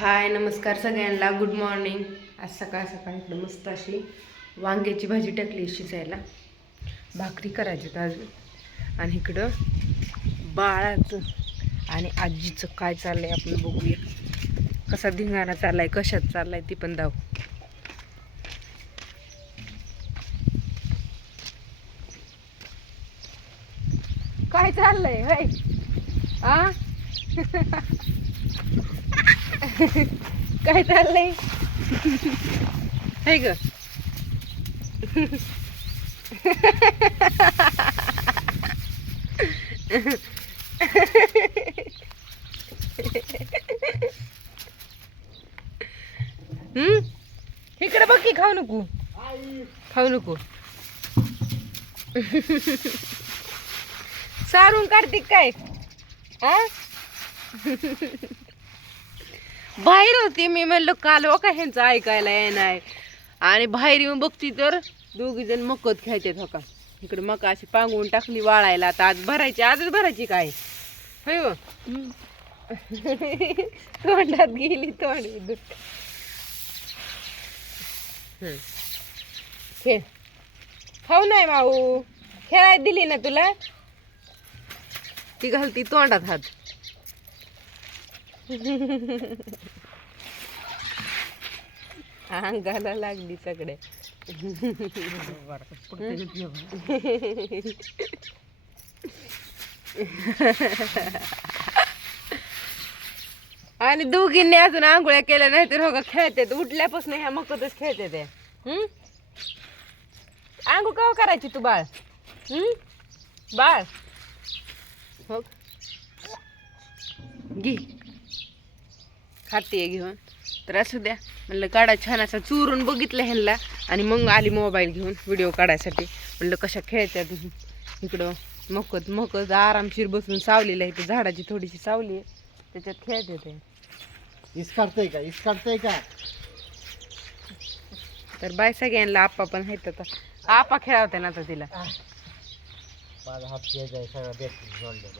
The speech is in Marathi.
हाय नमस्कार सगळ्यांना. गुड मॉर्निंग आज सकाळ सकाळ इकडं मस्त अशी वांग्याची भाजी टाकली शिजायला. भाकरी करायची अजून. आणि इकडं बाळाचं आणि आजीचं काय चाललं आहे आपण बघूया. कसा धिंगाणा चालला आहे कशात चाललाय ती पण दाव काय चाललंय हय? आ? काय चाललंय हे ग. हम्म? इकडे बघ की खाऊ नको. खाऊ नको. सारून काढते काय? आ बाहेर होती. मी म्हणलं काल हो का ह्यांचं ऐकायला येणार? आणि बाहेर येऊन बघती तर दोघी जण मकत खेळतात हो का. इकडे मका अशी पांगवून टाकली वाळायला. आता आज भरायची आजच भरायची काय? होय हो. तोंडात गेली तोंड खेळ. खाऊ नाही भाऊ खेळायला दिली ना तुला? ती घालती तोंडात हात. अंगाला लागली सगळे. आणि दोघींनी अजून आंघोळ्या केल्या नाही तर हो का खेळते उठल्यापासून ह्या मकतच खेळते ते. आंघोळ केव्हा करायची तू बाळ? बाळ? हो. घे. खाते घेऊन. तर असू द्या. म्हणलं काढा छान असा चुरून बघितलं ह्यांना. आणि मग आली मोबाईल घेऊन व्हिडिओ काढायसाठी. म्हणलं कशा खेळतात इकडं मकत मकत आरामशीर बसून सावलीला इथं झाडाची थोडीशी सावली आहे. त्याच्यात खेळते ते. इस काढतंय का? इस काढतंय का? तर बाय सगळ्यांना आप्पा पण आहेत आता. आप्पा खेळावते ना आता तिला. माझा हात घ्यायचा आहे सगळा जोडलेला